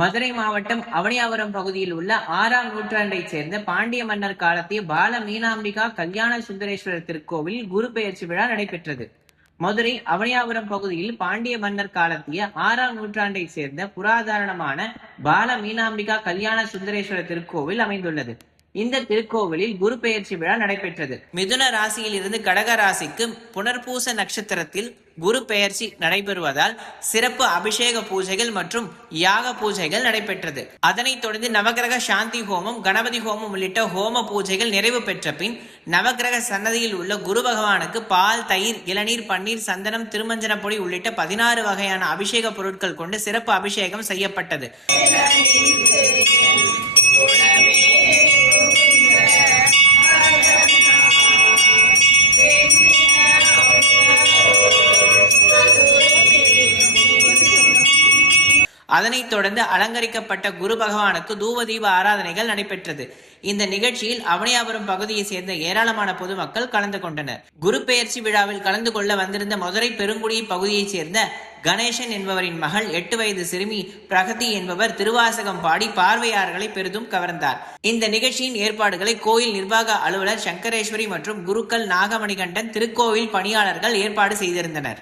மதுரை மாவட்டம் அவனியாபுரம் பகுதியில் உள்ள 6ஆம் நூற்றாண்டைச் சேர்ந்த பாண்டிய மன்னர் காலத்திய பால மீனாம்பிகா கல்யாண சுந்தரேஸ்வரர் திருக்கோவில் குரு பெயர்ச்சி விழா நடைபெற்றது. மதுரை அவனியாபுரம் பகுதியில் பாண்டிய மன்னர் காலத்திய 6ஆம் நூற்றாண்டைச் சேர்ந்த புராதனமான பால மீனாம்பிகா கல்யாண சுந்தரேஸ்வரர் திருக்கோவில் அமைந்துள்ளது. இந்த திருக்கோவிலில் குரு பெயர்ச்சி விழா நடைபெற்றது. மிதுன ராசியில் இருந்து கடக ராசிக்கு புனர்பூச நட்சத்திரத்தில் குரு பெயர்ச்சி நடைபெறுவதால் சிறப்பு அபிஷேக பூஜைகள் மற்றும் யாக பூஜைகள் நடைபெற்றது. அதனைத் தொடர்ந்து நவகிரக சாந்தி ஹோமம், கணபதி ஹோமம் உள்ளிட்ட ஹோம பூஜைகள் நிறைவு பெற்ற பின் நவகிரக சன்னதியில் உள்ள குரு பகவானுக்கு பால், தயிர், இளநீர், பன்னீர், சந்தனம், திருமஞ்சன பொடி உள்ளிட்ட 16 வகையான அபிஷேக பொருட்கள் கொண்டு சிறப்பு அபிஷேகம் செய்யப்பட்டது. அதனைத் தொடர்ந்து அலங்கரிக்கப்பட்ட குரு பகவானுக்கு தூபதீப ஆராதனைகள் நடைபெற்றது. இந்த நிகழ்ச்சியில் அவனியாபுரம் பகுதியை சேர்ந்த ஏராளமான பொதுமக்கள் கலந்து கொண்டனர். குரு பெயர்ச்சி விழாவில் கலந்து கொள்ள வந்திருந்த மதுரை பெருங்குடி பகுதியைச் சேர்ந்த கணேசன் என்பவரின் மகள் 8 வயது சிறுமி பிரகதி என்பவர் திருவாசகம் பாடி பார்வையாளர்களை பெரிதும் கவர்ந்தார். இந்த நிகழ்ச்சியின் ஏற்பாடுகளை கோயில் நிர்வாக அலுவலர் சங்கரேஸ்வரி மற்றும் குருக்கள் நாகமணிகண்டன், திருக்கோவில் பணியாளர்கள் ஏற்பாடு செய்திருந்தனர்.